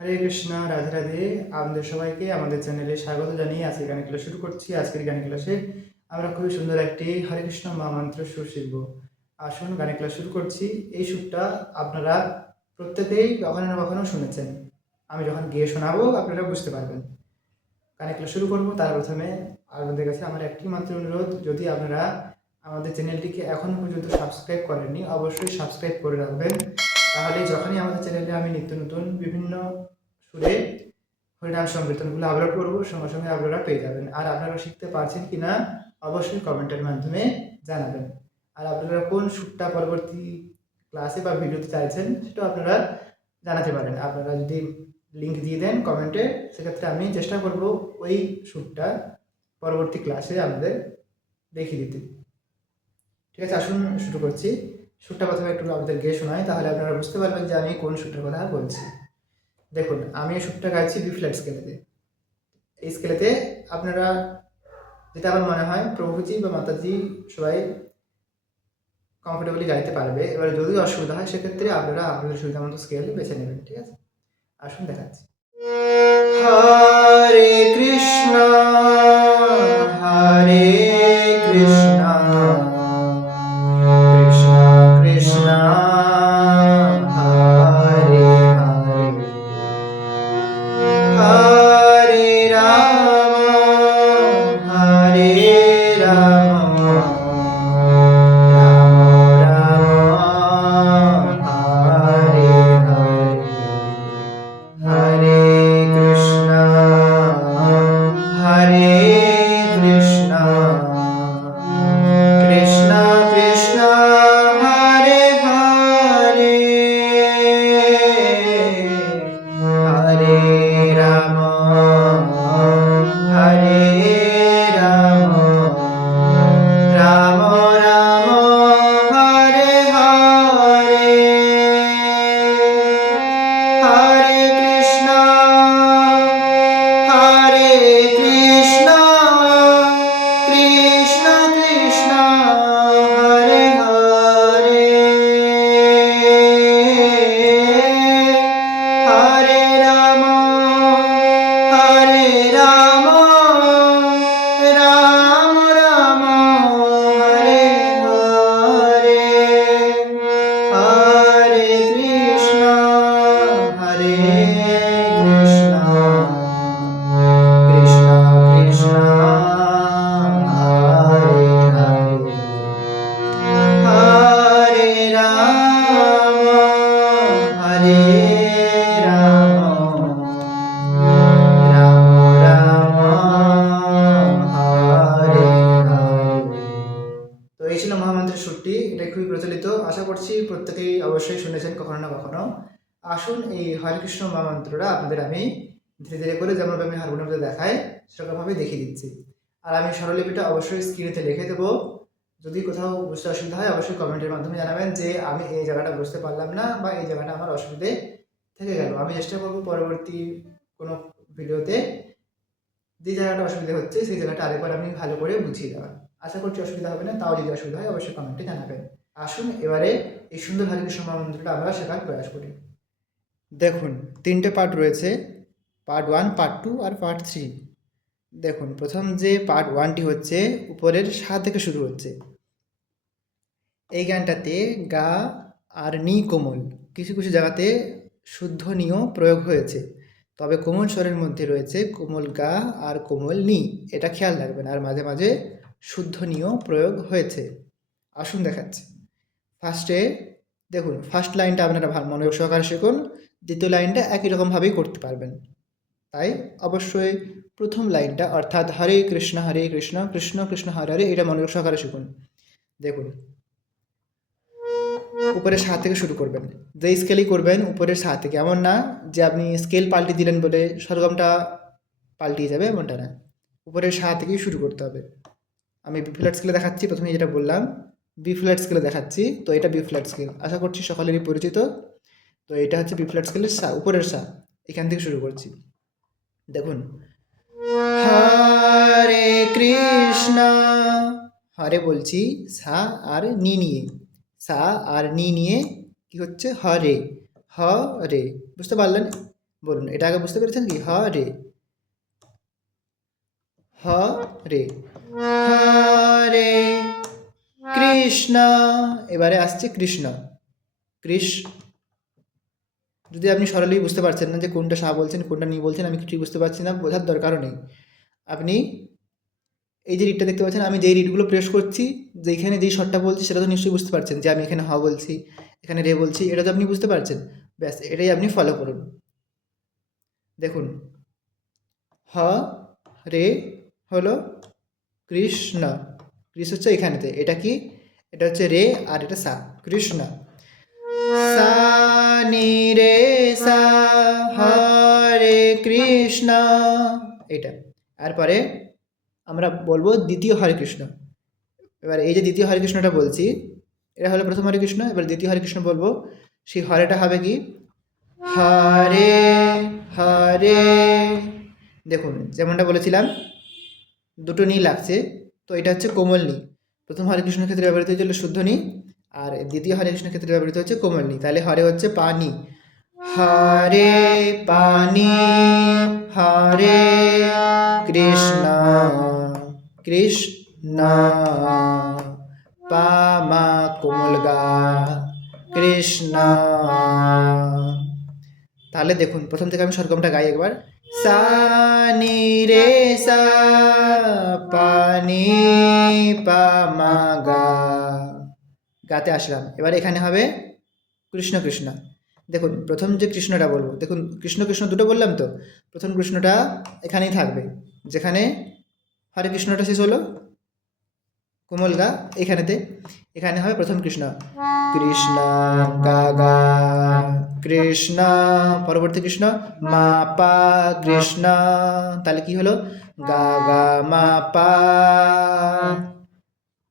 হরে কৃষ্ণ, রাধে রাধে। আমাদের সবাইকে আমাদের চ্যানেলে স্বাগত জানিয়ে আজকের গান ক্লাস শুরু করছি। আজকের গান ক্লাসে আমরা খুবই সুন্দর একটি হরে কৃষ্ণ মহামন্ত্র সুর শিখব। আসুন গান ক্লাস শুরু করছি। এই সুরটা আপনারা প্রত্যেকেই কখনো না কখনো শুনেছেন। আমি যখন গিয়ে শোনাবো আপনারা বুঝতে পারবেন। গান ক্লাস শুরু করবো তার প্রথমে আপনাদের কাছে আমার একটি মাত্র অনুরোধ, যদি আপনারা আমাদের চ্যানেলটিকে এখনও পর্যন্ত সাবস্ক্রাইব করেননি অবশ্যই সাবস্ক্রাইব করে রাখবেন। তাহলে যখনই আমাদের চ্যানেলে আমি নিত্য নতুন বিভিন্ন সুরে হরিনাম সংকীর্তনগুলো আপলোড করবো সঙ্গে সঙ্গে আপনারা পেয়ে যাবেন। আর আপনারা শিখতে পারছেন কি না অবশ্যই কমেন্টের মাধ্যমে জানাবেন। আর আপনারা কোন সুরটা পরবর্তী ক্লাসে বা ভিডিওতে চাইছেন সেটাও আপনারা জানাতে পারেন। আপনারা যদি লিঙ্ক দিয়ে দেন কমেন্টে, সেক্ষেত্রে আমি চেষ্টা করব ওই সুরটা পরবর্তী ক্লাসে আমাদের দেখিয়ে দিতে। ঠিক আছে, আসুন শুরু করছি। সুরটা প্রথমে একটু আপনাদের গিয়ে শোনাই, তাহলে আপনারা বুঝতে পারবেন যে আমি কোন সুরটার কথা বলছি। দেখুন, আমি এই সুরটা গাইছি বি ফ্ল্যাট স্কেলেতে। এই স্কেলেতে আপনারা যেটা আমার মনে হয় প্রভুজি বা মাতাজি সবাই কমফোর্টেবলি গাইতে পারবে। এবার যদি অসুবিধা হয় সেক্ষেত্রে আপনারা আপনাদের সুবিধা মতো স্কেল বেছে নেবেন। ঠিক আছে, আসুন দেখাচ্ছি। হরে কৃষ্ণ হরে কৃষ্ণ কৃষ্ণ কৃষ্ণ হরে হরে হরে রাম হরে রাম রাম রাম হরে হরে হরে কৃষ্ণ হরে কৃষ্ণ কৃষ্ণ কৃষ্ণ হরে হরে হরে রাম হরে রাম রাম রাম হরে হরে হরে কৃষ্ণ হরে কৃষ্ণ কৃষ্ণ কৃষ্ণ হরে হরে হরে রাম হরে রাম রাম রাম হরে হরে হরে কৃষ্ণ হরে কৃষ্ণ কৃষ্ণ কৃষ্ণ হরে হরে হরে রাম হরে রাম রাম রাম হরে হরে। তো এই ছিল মহামন্ত্রের সুরটি। এটা খুবই প্রচলিত, আশা করছি প্রত্যেকেই অবশ্যই শুনেছেন কখনো না কখনো। আসুন এই হরে কৃষ্ণ মহামন্ত্রটা আপনাদের আমি ধীরে ধীরে করে যেমনভাবে আমি হারমোনিয়ামে দেখাই সেরকমভাবে দেখিয়ে দিচ্ছি। আর আমি স্বরলিপিটা অবশ্যই স্ক্রিনেতে লিখে দেবো। যদি কোথাও বুঝতে অসুবিধা হয় অবশ্যই কমেন্টের মাধ্যমে জানাবেন যে আমি এই জায়গাটা বুঝতে পারলাম না বা এই জায়গাটা আমার অসুবিধে থেকে গেল। আমি চেষ্টা করবো পরবর্তী কোনো ভিডিওতে যে জায়গাটা অসুবিধা হচ্ছে সেই জায়গাটা আরেকবার আমি ভালো করে বুঝিয়ে দেওয়ার। আশা করছি অসুবিধা হবে না, তাও যদি অসুবিধা হয় অবশ্যই কমেন্টে জানাবেন। আসুন এবারে এই সুন্দর হরে কৃষ্ণ মহামন্ত্রটা আমরা শেখার প্রয়াস করি। দেখুন, তিনটে পার্ট রয়েছে, পার্ট 1, পার্ট 2 আর পার্ট 3। দেখুন, প্রথম যে পার্ট 1টি হচ্ছে উপরের সা থেকে শুরু হচ্ছে। এই গানটাতে গা আর নি কোমল, কিছু কিছু জায়গাতে শুদ্ধ নিও প্রয়োগ হয়েছে, তবে কোমল স্বরের মধ্যে রয়েছে কোমল গা আর কোমল নি, এটা খেয়াল রাখবেন। আর মাঝে মাঝে শুদ্ধ নিও প্রয়োগ হয়েছে। আসুন দেখাচ্ছি। ফার্স্টে দেখুন, ফার্স্ট লাইনটা আপনারা মনোযোগ সহকারে শিখুন, দ্বিতীয় লাইনটা একই রকমভাবেই করতে পারবেন। তাই অবশ্যই প্রথম লাইনটা অর্থাৎ হরে কৃষ্ণ কৃষ্ণ কৃষ্ণ হরে হরে এটা মনোযোগ সহকারে শিখুন। দেখুন, উপরের সা থেকে শুরু করবেন, যে স্কেলই করবেন উপরের সা থেকে। এমন না যে আপনি স্কেল পাল্টে দিলেন বলে স্বরগমটা পাল্টিয়ে যাবে, এমনটা না। উপরের সা থেকেই শুরু করতে হবে। আমি বি ফ্ল্যাট স্কেলে দেখাচ্ছি, প্রথমে যেটা বললাম বি ফ্ল্যাট স্কেলে দেখাচ্ছি। তো এটা বি ফ্ল্যাট স্কেল, আশা করছি সকলেরই পরিচিত। তো এটা হচ্ছে বি ফ্ল্যাট স্কেলের সা, উপরের সা, এখান থেকে শুরু করছি। দেখুন, হরে কৃষ্ণ, হরে বলছি সা আর নি নিয়ে, সা আর নি নিয়ে কি হচ্ছে হরে, হরে। বুঝতে পারলেন? বলুন, এটা আগে বুঝতে পেরেছেন কি? হরে, হরে, হরে কৃষ্ণ। এবারে আসছে কৃষ্ণ, কৃষ্ণ। যদি আপনি সরলই বুঝতে পারছেন না যে কোনটা সা বলছেন কোনটা নি বলছেন, আমি ঠিক বুঝতে পারছি না, বোঝার দরকারও নেই। আপনি এই যে রিডটা দেখতে পাচ্ছেন, আমি যেই রিডগুলো প্রেস করছি, যেখানে যেই শটটা বলছি সেটা তো নিশ্চয়ই বুঝতে পারছেন যে আমি এখানে হ বলছি, এখানে রে বলছি, এটা তো আপনি বুঝতে পারছেন। ব্যাস, এটাই আপনি ফলো করুন। দেখুন, হ রে হলো কৃষ্ণ, কৃষ্ণ হচ্ছে এখানেতে, এটা কি? এটা হচ্ছে রে, আর এটা সা, কৃষ্ণ। সা নি রে সা, হরে কৃষ্ণ, এটা। তারপরে আমরা বলবো দ্বিতীয় হরে কৃষ্ণ। এবার এই যে দ্বিতীয় হরে কৃষ্ণটা বলছি, এটা হলো প্রথম হরে কৃষ্ণ, এবার দ্বিতীয় হরে কৃষ্ণ বলবো, সেই হরেটা হবে কি? হরে, হরে। দেখুন, যেমনটা বলেছিলাম দুটো নি লাগছে, তো এটা হচ্ছে কোমল নি। প্রথম হরে কৃষ্ণের ক্ষেত্রে ব্যবহৃত হয়েছিল শুদ্ধ নি, আর দ্বিতীয় হরে কৃষ্ণের ক্ষেত্রে ব্যবহৃত হচ্ছে কোমল নি। তাহলে হরে হচ্ছে পানি, হরে পানি, হরে কৃষ্ণ, কৃষ্ণ পামা কোমল গা, কৃষ্ণ। তাহলে দেখুন, প্রথম থেকে আমি স্বরগমটা গাই একবার। সা নি রে সা, পা নি পা মা গা, গাতে আসলাম। এবার এখানে হবে কৃষ্ণ কৃষ্ণ। দেখুন, প্রথম যে কৃষ্ণটা বলবো, দেখুন কৃষ্ণ কৃষ্ণ দুটো বললাম তো, প্রথম কৃষ্ণটা এখানেই থাকবে, যেখানে হরে কৃষ্ণটা শেষ হলো কোমল গা, এখানেতে, এখানে হবে প্রথম কৃষ্ণ, কৃষ্ণ গা গা, কৃষ্ণ। পরবর্তী কৃষ্ণ মা পা, কৃষ্ণ। তাহলে কি হলো? গা গা মা পা।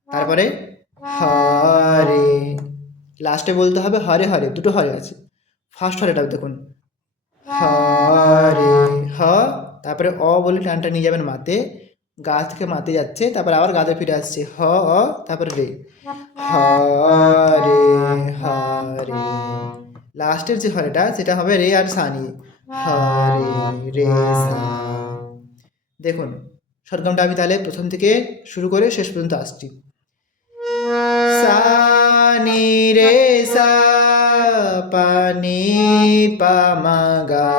তারপরে হরে, লাস্টে বলতে হবে হরে হরে, দুটো হরে আছে। ফার্স্ট হরেটা দেখুন, হরে, হ, তারপরে অ বলে টানটা নিয়ে যাবেন মাতে, গা থেকে মাতে যাচ্ছে, তারপর আবার গাতে ফিরে আসছে, হ অ, তারপরে রে, হরে হরে। লাস্টের যে হরেটা সেটা হবে রে আর সা নিয়ে, হরে রে সা। দেখুন, সরগমটা আমি তাহলে প্রথম থেকে শুরু করে শেষ পর্যন্ত আসছি। সা নি রে সা, পা নি পা মা গা,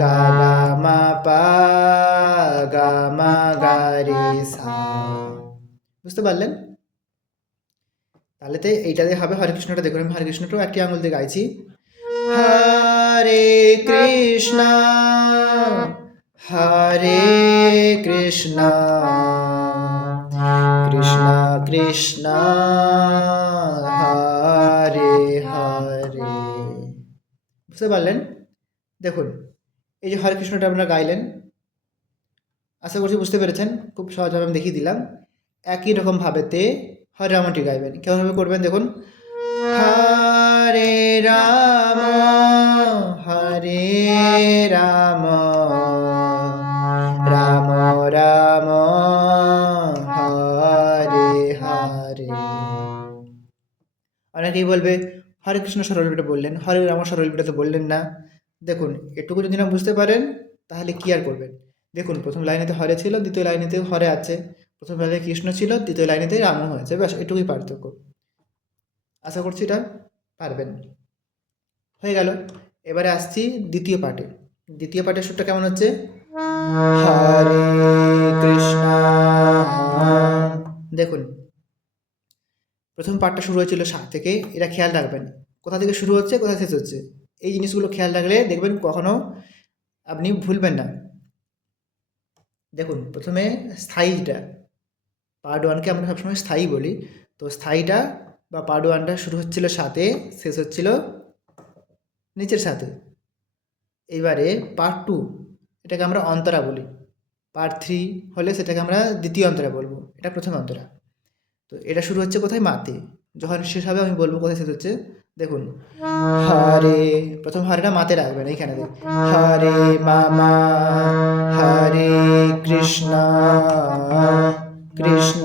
গা গা মা পা, গা মা গা রে সা। বুঝতে পারলেন? তাহলে তো এইটাতে হবে হরে কৃষ্ণটা। দেখুন, আমি হরে কৃষ্ণটাও একটি আঙুল দিয়ে গাইছি, হরে কৃষ্ণ, হরে কৃষ্ণ, কৃষ্ণ কৃষ্ণ, হরে হরে। বুঝতে পারলেন? দেখুন, এই যে হরে কৃষ্ণটা আপনারা গাইলেন, আশা করছি বুঝতে পেরেছেন। খুব সহজভাবে আমি দেখিয়ে দিলাম। একই রকম ভাবেতে হরে রামটি গাইবেন। কেমনভাবে করবেন দেখুন, হরে রাম, হরে রাম, রাম রাম, হরে হরে। অনেকেই বলবে হরে কৃষ্ণ সরলপিঠে বললেন, হরে রাম সরলপিঠে তো বললেন না। দেখুন, এটুকু যদি না বুঝতে পারেন তাহলে কি আর করবেন। দেখুন, প্রথম লাইনেতে হরে ছিল, দ্বিতীয় লাইনেতে হরে আছে, প্রথম লাইনে কৃষ্ণ ছিল, দ্বিতীয় লাইনেতে রাম হয়েছে, ব্যাস এটুকুই পার্থক্য। আশা করছি এটা পারবেন। হয়ে গেল। এবারে আসছি দ্বিতীয় পার্টে। দ্বিতীয় পার্টের সুরটা কেমন হচ্ছে? হরে কৃষ্ণ। দেখুন, প্রথম পার্টটা শুরু হয়েছিল সা থেকে, এটা খেয়াল রাখবেন, কোথা থেকে শুরু হচ্ছে কোথা শেষ হচ্ছে, এই জিনিসগুলো খেয়াল রাখলে দেখবেন কখনো আপনি ভুলবেন না। দেখুন, প্রথমে স্থায়ীটা, পার্ট ওয়ানকে আমরা সবসময় স্থায়ী বলি, তো স্থায়ীটা বা পার্ট ওয়ানটা শুরু হচ্ছিল সাথে, শেষ হচ্ছিল নিচের সাথে। এইবারে পার্ট টু, এটাকে আমরা অন্তরা বলি, পার্ট থ্রি হলে সেটাকে আমরা দ্বিতীয় অন্তরা বলবো, এটা প্রথম অন্তরা। তো এটা শুরু হচ্ছে কোথায়? মাতে। যখন শেষ হবে আমি বলবো কোথায় শেষ হচ্ছে। দেখুন, হরে, প্রথম হরেটা মাতে রাখবেন এইখানে, হরে মামা, হরে কৃষ্ণ, কৃষ্ণ।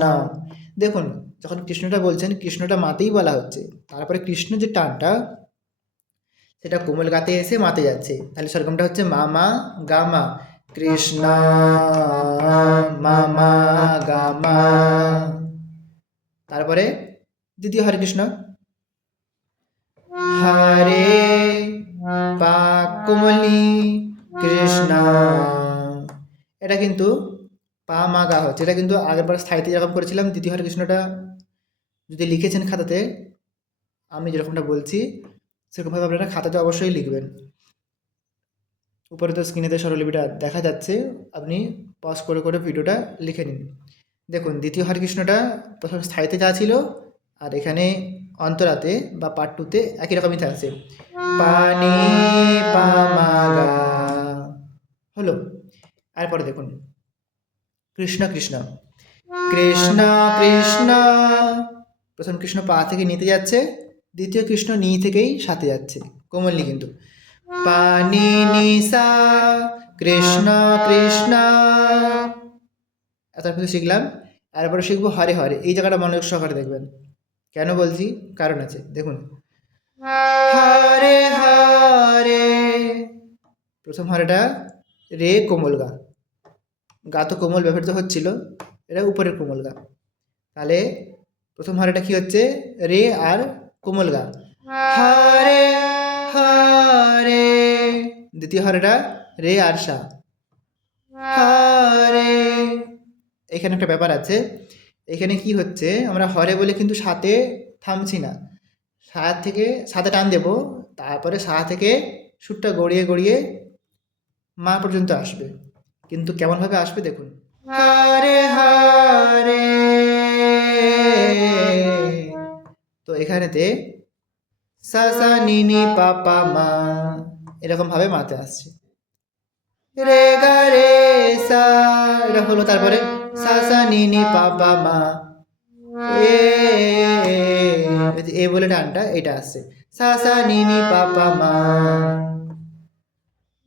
দেখুন, যখন কৃষ্ণটা বলছেন, কৃষ্ণটা মাতেই বলা হচ্ছে, তারপরে কৃষ্ণ যে টানটা, সেটা কোমল গাতে এসে মাতে যাচ্ছে, তাহলে স্বরগমটা হচ্ছে মা মা গা মা। কৃষ্ণ মা মা গা মা। তারপরে দ্বিতীয় হরে কৃষ্ণ, হরে পা কোমলি কৃষ্ণ। এটা কিন্তু পা মা গা হচ্ছে, এটা কিন্তু আগেরবার স্থায়ীতে যেরকম করেছিলাম দ্বিতীয় হরে কৃষ্ণটা যদি লিখেছেন খাতাতে, আমি যেরকমটা বলছি সেরকমভাবে আপনারা খাতাতে অবশ্যই লিখবেন। উপরে তো স্ক্রিনেতে স্বরলিপিটা দেখা যাচ্ছে, আপনি পজ করে করে ভিডিওটা লিখে নিন। দেখুন দ্বিতীয় হরে কৃষ্ণটা প্রথম স্থায়ীতে যা ছিল আর এখানে অন্তরাতে বা পার্ট টুতে একই রকমই থাকছে, পানি পা মা গা হলো। এরপরে দেখুন কৃষ্ণ কৃষ্ণ কৃষ্ণ কৃষ্ণ, প্রথম কৃষ্ণ পা থেকে নিতে যাচ্ছে, দ্বিতীয় কৃষ্ণ নি থেকেই সাথে যাচ্ছে, কোমলনি কিন্তু। পানি নিসা কৃষ্ণ কৃষ্ণ, এতক্ষণ শিখলাম। এরপরে শিখবো হরে হরে। এই জায়গাটা মনোযোগ সহকারে দেখবেন, কেন বলছি কারণ আছে। দেখুন হরে হরে, প্রথম হরেটা রে কোমল গা, গা তো কোমল ব্যবহৃত হচ্ছিল, এটা উপরের কোমল গা, তাহলে প্রথম হরেটা কি হচ্ছে রে আর কোমল গা, হরে হরে। দ্বিতীয় হরেটা রে আর সা, হরে। এখানে একটা ব্যাপার আছে, এখানে কি হচ্ছে আমরা হরে বলে কিন্তু সাথে থামছি না, সাত থেকে সাথে টান দেব, তারপরে সা থেকে সুরটা গড়িয়ে গড়িয়ে মা পর্যন্ত আসবে, কিন্তু কেমনভাবে আসবে দেখুন, হরে হরে। তো এখানেতে সা সা নি নি পা পা মা এরকম ভাবে মাতে আসছে, রে গা রে সা এটা হলো, তারপরে সা সা নি নি পা পা মা, এ বলে টানটা এটা আসছে, সা সা নি নি পা পা মা,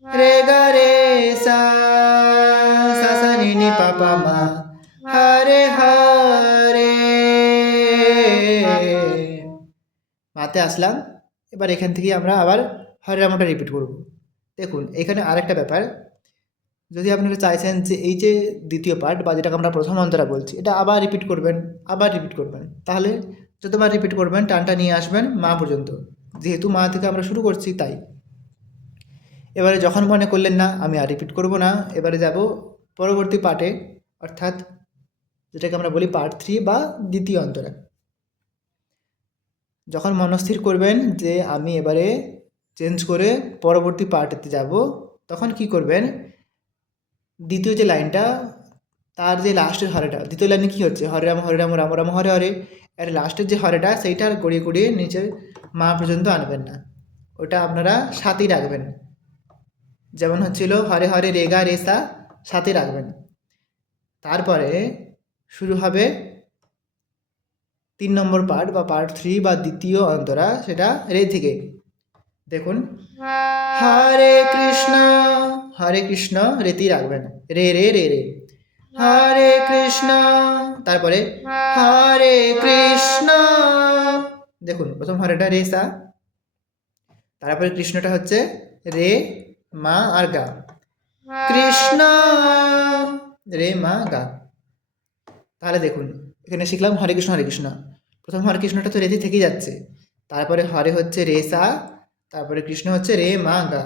রে গা রে সা, সা সা নি নি পা পা মা, হরে হরে। মাতে আসলাম, এবার এখান থেকে আমরা আবার হরে রামটা রিপিট করব। দেখুন এখানে আরেকটা ব্যাপার, যদি আপনারা চাইছেন যে এই যে দ্বিতীয় পার্ট বা যেটাকে আমরা প্রথম অন্তরা বলছি এটা আবার রিপিট করবেন, আবার রিপিট করবেন, তাহলে যতবার রিপিট করবেন টানটা নিয়ে আসবেন মা পর্যন্ত, যেহেতু মা থেকে আমরা শুরু করছি তাই। এবারে যখন মনে করলেন না আমি আর রিপিট করব না, এবারে যাব পরবর্তী পার্টে, অর্থাৎ যেটাকে আমরা বলি পার্ট 3 বা দ্বিতীয় অন্তরা। যখন মনস্থির করবেন যে আমি এবারে চেঞ্জ করে পরবর্তী পার্টেতে যাব, তখন কি করবেন, দ্বিতীয় যে লাইনটা তার যে লাস্টের হরেটা, দ্বিতীয় লাইনে কী হচ্ছে হরে রাম রাম রাম হরে হরে, এর লাস্টের যে হরেটা সেইটার গড়িয়ে গড়িয়ে নিচে মা পর্যন্ত আনবেন না, ওটা আপনারা সাথেই রাখবেন, যেমন হচ্ছিল হরে হরে রেগা রেসা সাথে রাখবেন। তারপরে শুরু হবে 3 নম্বর পার্ট বা পার্ট 3 বা দ্বিতীয় অন্তরা, সেটা রে থেকে। দেখুন হরে কৃষ্ণ রেতেই রাখবেন, রে রে রে রে, হরে কৃষ্ণ, তারপরে হরে কৃষ্ণ। দেখুন প্রথম হরেটা রে সা, তারপরে কৃষ্ণটা হচ্ছে রে মা আর গা, কৃষ্ণ রে মা গা। তাহলে দেখুন এখানে শিখলাম হরে কৃষ্ণ, প্রথম হরে কৃষ্ণটা তো রেতে থেকেই যাচ্ছে, তারপরে হরে হচ্ছে রে সা, তারপরে কৃষ্ণ হচ্ছে রে মা গা।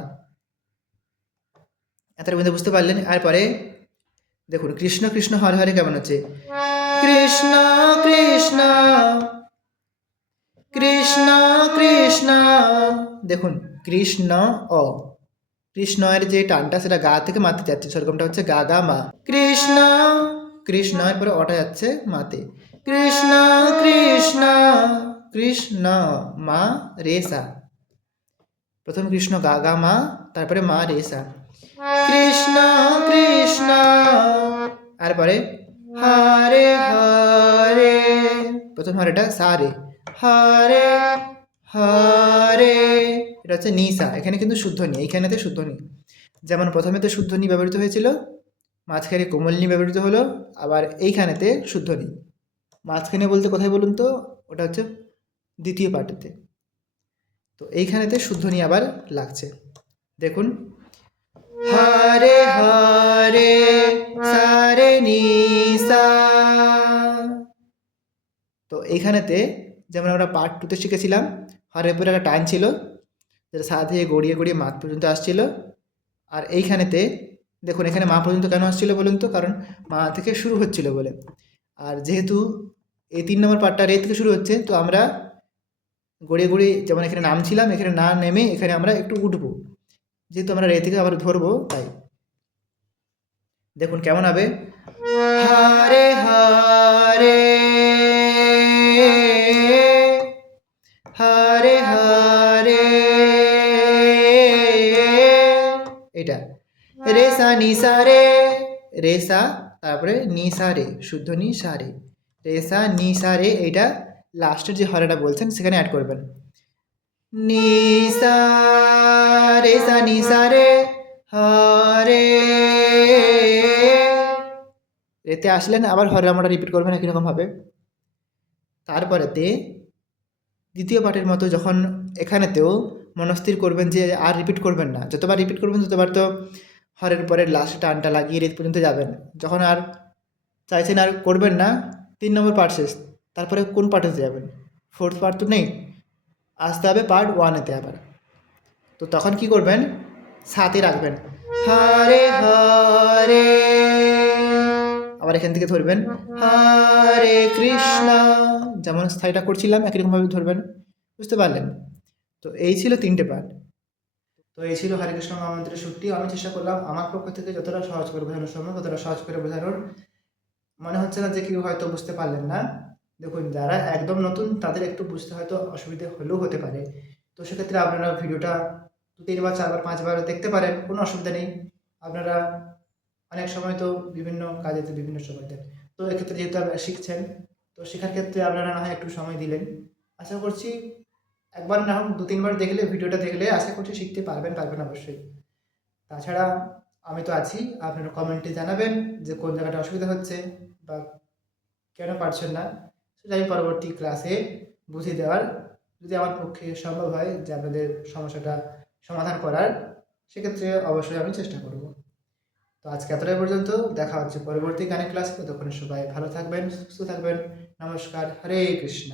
এতটার মধ্যে বুঝতে পারলেন। এরপরে দেখুন কৃষ্ণ কৃষ্ণ হরে হরে কেমন হচ্ছে, কৃষ্ণ কৃষ্ণ কৃষ্ণ কৃষ্ণ। দেখুন কৃষ্ণ অ, কৃষ্ণ এর যে টানটা সেটা গা থেকে মাতে যাচ্ছে, সেরকমটা হচ্ছে গা গা মা, কৃষ্ণ কৃষ্ণ এরপরে অটা যাচ্ছে মাতে, কৃষ্ণ কৃষ্ণ কৃষ্ণ মা রে সা, প্রথম কৃষ্ণ গা গা মা, তারপরে মা রে সা, কৃষ্ণ কৃষ্ণ। তারপরে হরে হরে, প্রথম হরেটা সা রে, হরে হরে, এটা হচ্ছে নিসা, এখানে কিন্তু শুদ্ধ নি, এইখানেতে শুদ্ধ নি, যেমন প্রথমেতে শুদ্ধ নি ব্যবহৃত হয়েছিল, মাঝখানে কোমল নি ব্যবহৃত হলো, আবার এইখানেতে শুদ্ধ নি। মাঝখানে বলতে কোথায় বলুন তো, ওটা হচ্ছে দ্বিতীয় পার্টেতে। তো এইখানেতে শুদ্ধনি আবার লাগছে, দেখুন হরে হরে সারে নি সা। তো এইখানেতে যেমন আমরা পার্ট 2তে শিখেছিলাম, হরের উপরে একটা টান ছিল, যেটা সা থেকে গড়িয়ে গড়িয়ে মা পর্যন্ত আসছিল। আর এইখানেতে দেখুন এখানে মা পর্যন্ত কেন আসছিল বলুন তো, কারণ মা থেকে শুরু হচ্ছিল বলে। আর যেহেতু এই 3 নম্বর পার্টটা রে থেকে শুরু হচ্ছে, তো আমরা গড়িয়ে গড়িয়ে যেমন এখানে নামছিলাম, এখানে না নেমে এখানে আমরা একটু উঠবো, যেহেতু আমরা রে থেকে আবার ধরবো তাই। দেখুন কেমন হবে, হরে হরে হরে হরে, এটা রে সা নি সা রে, রে সা তারপরে নি সা রে, শুদ্ধ নি সা রে, রে সা নি সা রে, এইটা লাস্টের যে হরেটা বলছেন সেখানে অ্যাড করবেন। নি সা রে সা নি সা রে হরে, রেতে আসলেন আবার হরে আমরা রিপিট করবেন একই রকম ভাবে। তারপরেতে দ্বিতীয় পার্টের মতো যখন এখানেতেও মনস্থির করবেন যে আর রিপিট করবেন না, যতবার রিপিট করবেন ততবার তো হরের পরে লাস্ট টানটা লাগিয়ে রেত পর্যন্ত যাবেন। যখন আর চাইছেন আর করবেন না, 3 নম্বর পার্ট শেষ, তারপরে কোন পার্টেতে যাবেন? 4th পার্ট তো নেই, আসতে হবে পার্ট 1-এতে আবার। তো তখন কি করবেন, সাথে রাখবেন হরে হরে, আবার এখান থেকে ধরবেন হরে কৃষ্ণ, যেমন স্থায়ীটা করছিলাম একই রকমভাবে ধরবেন, বুঝতে পারলেন? তো এই ছিল 3টে পার্ট। তো এই ছিল হরে কৃষ্ণ মহামন্ত্রের সূত্রটি। আমি চেষ্টা করলাম আমার পক্ষ থেকে যতটা সহজ করে বোঝানোর সম্ভব ততটা সহজ করে বোঝানোর। মনে হচ্ছে না যে কেউ হয়তো বুঝতে পারলেন না। দেখুন যারা একদম নতুন তাদের একটু বুঝতে হয়তো অসুবিধে হলেও হতে পারে, তো সেক্ষেত্রে আপনারা ভিডিওটা 2-3 বার 4 বার 5 বার দেখতে পারেন, কোনো অসুবিধা নেই। আপনারা অনেক সময় তো বিভিন্ন কাজেতে বিভিন্ন সময় দেন, তো এক্ষেত্রে যেহেতু আপনারা শিখছেন, তো শেখার ক্ষেত্রে আপনারা না হয় একটু সময় দিলেন। আশা করছি একবার না হোক 2-3 বার দেখলে, ভিডিওটা দেখলে আশা করছি শিখতে পারবেন অবশ্যই। তাছাড়া আমি তো আছি, আপনারা কমেন্টে জানাবেন যে কোন জায়গাটা অসুবিধা হচ্ছে বা কেন পারছেন না, সেটা আমি পরবর্তী ক্লাসে বুঝিয়ে দেওয়ার, যদি আমার পক্ষে সম্ভব হয় যে আপনাদের সমস্যাটা সমাধান করার, সেক্ষেত্রে অবশ্যই আমি চেষ্টা করব। তো আজকে এতটাই পর্যন্ত, দেখা হচ্ছে পরবর্তী গানের ক্লাসে। ততক্ষণে সবাই ভালো থাকবেন, সুস্থ থাকবেন। নমস্কার, হরে কৃষ্ণ।